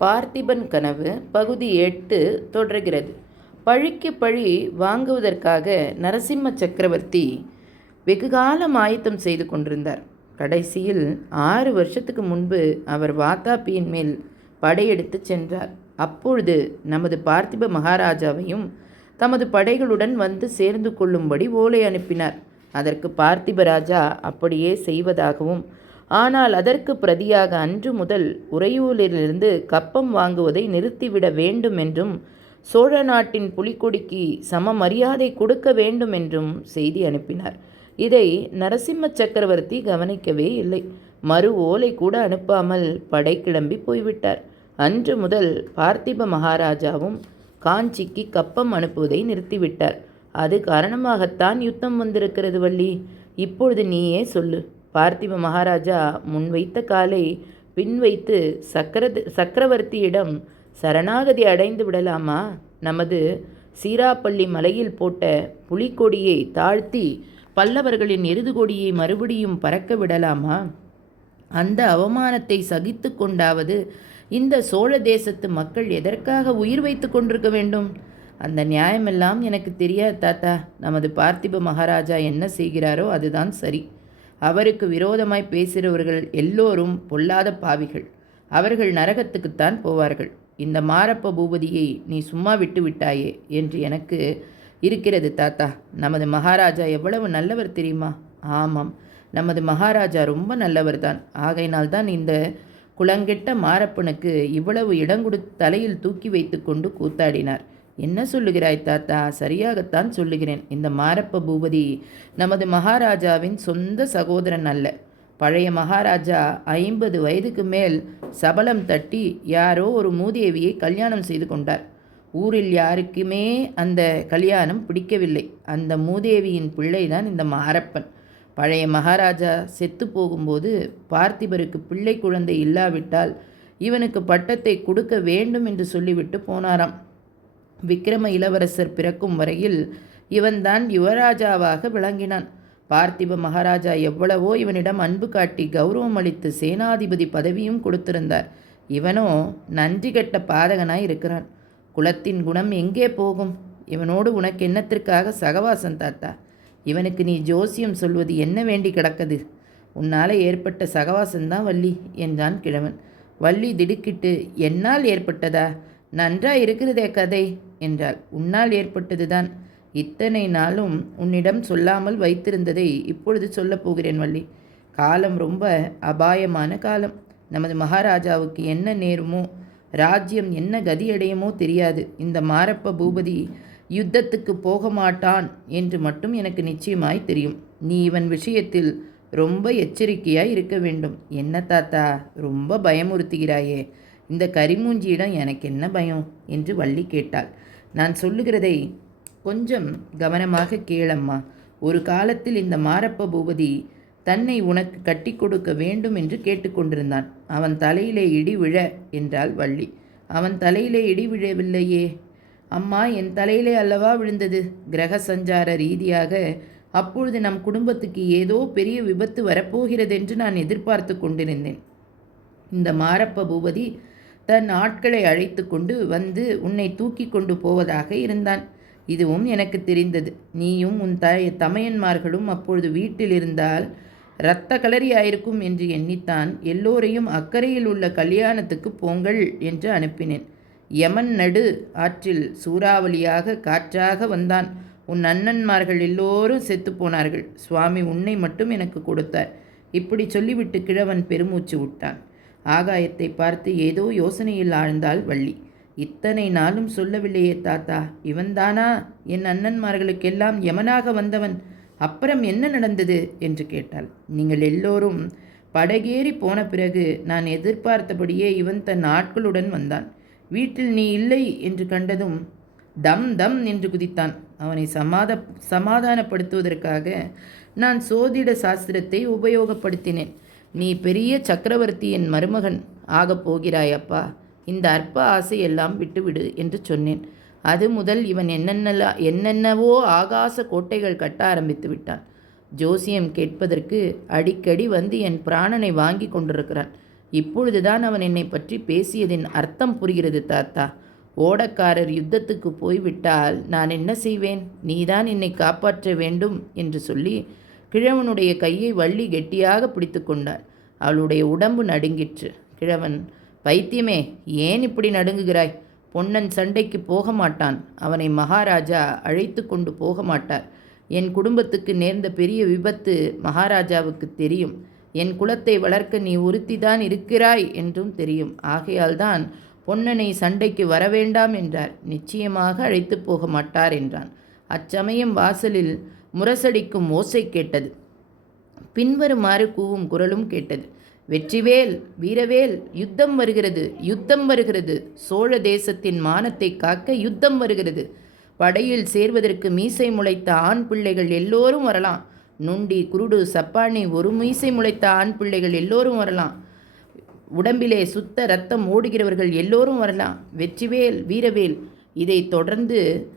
பார்த்திபன் கனவு பகுதி 8 தொடர்கிறது. பழிக்கு பழி வாங்குவதற்காக நரசிம்ம சக்கரவர்த்தி வெகுகாலம் ஆயத்தம் செய்து கொண்டிருந்தார். கடைசியில் 6 வருஷத்துக்கு முன்பு அவர் வாதாபியின் மேல் படையெடுத்து சென்றார். அப்பொழுது நமது பார்த்திப மகாராஜாவையும் தமது படைகளுடன் வந்து சேர்ந்து கொள்ளும்படி ஓலை அனுப்பினார். அதற்கு பார்த்திப ராஜா அப்படியே செய்வதாகவும், ஆனால் அதற்கு பிரதியாக அன்று முதல் உறையூரிலிருந்து கப்பம் வாங்குவதை நிறுத்திவிட வேண்டும் என்றும், சோழ நாட்டின் புலிக்கொடிக்கு சம மரியாதை கொடுக்க வேண்டும் என்றும் செய்தி அனுப்பினார். இதை நரசிம்ம சக்கரவர்த்தி கவனிக்கவே இல்லை. மறு ஓலை கூட அனுப்பாமல் படை கிளம்பி போய்விட்டார். அன்று முதல் பார்த்திப மகாராஜாவும் காஞ்சிக்கு கப்பம் அனுப்புவதை நிறுத்திவிட்டார். அது காரணமாகத்தான் யுத்தம் வந்திருக்கிறது வள்ளி. இப்பொழுது நீயே சொல்லு. பார்த்திப மகாராஜா முன்வைத்த காலை பின்வைத்து சக்கரவர்த்தியிடம் சரணாகதி அடைந்து விடலாமா? நமது சீராப்பள்ளி மலையில் போட்ட புலிக்கொடியை தாழ்த்தி பல்லவர்களின் எருதுகொடியை மறுபடியும் பறக்க விடலாமா? அந்த அவமானத்தை சகித்து கொண்டாவது இந்த சோழ தேசத்து மக்கள் எதற்காக உயிர் வைத்து கொண்டிருக்க வேண்டும்? அந்த நியாயமெல்லாம் எனக்கு தெரியாது தாத்தா. நமது பார்த்திப மகாராஜா என்ன செய்கிறாரோ அதுதான் சரி. அவருக்கு விரோதமாய் பேசுகிறவர்கள் எல்லோரும் பொல்லாத பாவிகள். அவர்கள் நரகத்துக்குத்தான் போவார்கள். இந்த மாரப்ப பூபதியை நீ சும்மா விட்டு விட்டாயே என்று எனக்கு இருக்கிறது தாத்தா. நமது மகாராஜா எவ்வளவு நல்லவர் தெரியுமா? ஆமாம், நமது மகாராஜா ரொம்ப நல்லவர் தான். ஆகையினால்தான் இந்த குளங்கெட்ட மாரப்பனுக்கு இவ்வளவு இடங்கொடுத்து தலையில் தூக்கி வைத்து கொண்டு கூத்தாடினார். என்ன சொல்லுகிறாய் தாத்தா? சரியாகத்தான் சொல்லுகிறேன். இந்த மாரப்ப பூபதி நமது மகாராஜாவின் சொந்த சகோதரன் அல்ல. பழைய மகாராஜா 50 வயதுக்கு மேல் சபலம் தட்டி யாரோ ஒரு மூதேவியை கல்யாணம் செய்து கொண்டார். ஊரில் யாருக்குமே அந்த கல்யாணம் பிடிக்கவில்லை. அந்த மூதேவியின் பிள்ளைதான் இந்த மாரப்பன். பழைய மகாராஜா செத்து போகும்போது பார்த்திபருக்கு பிள்ளை குழந்தை இல்லாவிட்டால் இவனுக்கு பட்டத்தை கொடுக்க வேண்டும் என்று சொல்லிவிட்டு போனாராம். விக்கிரம இளவரசர் பிறக்கும் வரையில் இவன்தான் யுவராஜாவாக விளங்கினான். பார்த்திப மகாராஜா எவ்வளவோ இவனிடம் அன்பு காட்டி கௌரவம் அளித்து சேனாதிபதி பதவியும் கொடுத்திருந்தார். இவனோ நன்றி கெட்ட பாதகனாய் இருக்கிறான். குலத்தின் குணம் எங்கே போகும்? இவனோடு உனக்கு என்னத்திற்காக சகவாசம் தாத்தா? இவனுக்கு நீ ஜோசியம் சொல்வது என்ன வேண்டி கிடக்குது? உன்னால் ஏற்பட்ட சகவாசம்தான் வள்ளி என்றான் கிழவன். வள்ளி திடுக்கிட்டு, என்னால் ஏற்பட்டதா? நன்றா இருக்கிறதே கதை என்றாள். உன்னால் ஏற்பட்டதுதான். இத்தனை நாளும் உன்னிடம் சொல்லாமல் வைத்திருந்ததை இப்பொழுது சொல்லப் போகிறேன் வள்ளி. காலம் ரொம்ப அபாயமான காலம். நமது மகாராஜாவுக்கு என்ன நேருமோ, ராஜ்யம் என்ன கதியடையுமோ தெரியாது. இந்த மாரப்ப பூபதி யுத்தத்துக்கு போக மாட்டான் என்று மட்டும் எனக்கு நிச்சயமாய் தெரியும். நீ இவன் விஷயத்தில் ரொம்ப எச்சரிக்கையாய் இருக்க வேண்டும். என்ன தாத்தா, ரொம்ப பயமுறுத்துகிறாயே? இந்த கரிமூஞ்சியிடம் எனக்கு என்ன பயம் என்று வள்ளி கேட்டாள். நான் சொல்லுகிறதை கொஞ்சம் கவனமாக கேளம்மா. ஒரு காலத்தில் இந்த மாரப்ப பூபதி தன்னை உனக்கு கட்டி கொடுக்க வேண்டும் என்று கேட்டுக்கொண்டிருந்தான். அவன் தலையிலே இடி விழ என்றாள் வள்ளி. அவன் தலையிலே இடி விழவில்லையே அம்மா, என் தலையிலே அல்லவா விழுந்தது. கிரக சஞ்சார ரீதியாக அப்பொழுது நம் குடும்பத்துக்கு ஏதோ பெரிய விபத்து வரப்போகிறது என்று நான் எதிர்பார்த்து கொண்டிருந்தேன். இந்த மாரப்ப பூபதி தன் ஆட்களை அழைத்து கொண்டு வந்து உன்னை தூக்கி கொண்டு போவதாக இருந்தான். இதுவும் எனக்கு தெரிந்தது. நீயும் உன் தமையன்மார்களும் அப்பொழுது வீட்டில் இருந்தால் இரத்த கலரியாயிருக்கும் என்று எண்ணித்தான் எல்லோரையும் அக்கறையில் உள்ள கல்யாணத்துக்கு போங்கள் என்று அனுப்பினேன். யமன் நடு ஆற்றில் சூறாவளியாக காற்றாக வந்தான். உன் அண்ணன்மார்கள் எல்லோரும் செத்து போனார்கள். சுவாமி உன்னை மட்டும் எனக்கு கொடுத்தார். இப்படி சொல்லிவிட்டு கிழவன் பெருமூச்சு விட்டான். ஆகாயத்தை பார்த்து ஏதோ யோசனையில் ஆழ்ந்தாள் வள்ளி. இத்தனை நாளும் சொல்லவில்லையே தாத்தா, இவன்தானா என் அண்ணன்மார்களுக்கெல்லாம் யமனாக வந்தவன்? அப்புறம் என்ன நடந்தது என்று கேட்டாள். நீங்கள் எல்லோரும் படகேறி போன பிறகு நான் எதிர்பார்த்தபடியே இவன் தன் ஆட்களுடன் வந்தான். வீட்டில் நீ இல்லை என்று கண்டதும் தம் தம் என்று குதித்தான். அவனை சமாதானப்படுத்துவதற்காக நான் சோதிட சாஸ்திரத்தை உபயோகப்படுத்தினேன். நீ பெரிய சக்கரவர்த்தியின் மருமகன் ஆகப் போகிறாயப்பா. இந்த அற்ப ஆசையெல்லாம் விட்டுவிடு என்று சொன்னேன். அது முதல் இவன் என்னென்னவோ ஆகாச கோட்டைகள் கட்ட ஆரம்பித்து விட்டான். ஜோசியம் கேட்பதற்கு அடிக்கடி வந்து என் பிராணனை வாங்கி கொண்டிருக்கிறான். இப்பொழுதுதான் அவன் என்னை பற்றி பேசியதின் அர்த்தம் புரிகிறது தாத்தா. ஓடக்காரர் யுத்தத்துக்கு போய்விட்டால் நான் என்ன செய்வேன்? நீதான் என்னை காப்பாற்ற வேண்டும் என்று சொல்லி கிழவனுடைய கையை வள்ளி கெட்டியாக பிடித்து கொண்டாள். அவளுடைய உடம்பு நடுங்கிற்று. கிழவன், பைத்தியமே, ஏன் இப்படி நடுங்குகிறாய்? பொன்னன் சண்டைக்கு போக மாட்டான். அவனை மகாராஜா அழைத்து கொண்டு போக மாட்டார். என் குடும்பத்துக்கு நேர்ந்த பெரிய விபத்து மகாராஜாவுக்கு தெரியும். என் குலத்தை வளர்க்க நீ ஒருத்திதான் இருக்கிறாய் என்றும் தெரியும். ஆகையால்தான் பொன்னனை சண்டைக்கு வரவேண்டாம் என்றார். நிச்சயமாக அழைத்து போக மாட்டார் என்றான். அச்சமயம் வாசலில் முரசடிக்கும் ஓசை கேட்டது. பின்வருமாறு கூவும் குரலும் கேட்டது. வெற்றிவேல், வீரவேல், யுத்தம் வருகிறது, யுத்தம் வருகிறது. சோழ தேசத்தின் மானத்தை காக்க யுத்தம் வருகிறது. படையில் சேர்வதற்கு மீசை முளைத்த ஆண் பிள்ளைகள் எல்லோரும் வரலாம். நுண்டி, குருடு, சப்பானி, ஒரு மீசை முளைத்த ஆண் பிள்ளைகள் எல்லோரும் வரலாம். உடம்பிலே சுத்த ரத்தம் ஓடுகிறவர்கள் எல்லோரும் வரலாம். வெற்றிவேல், வீரவேல். இதை தொடர்ந்து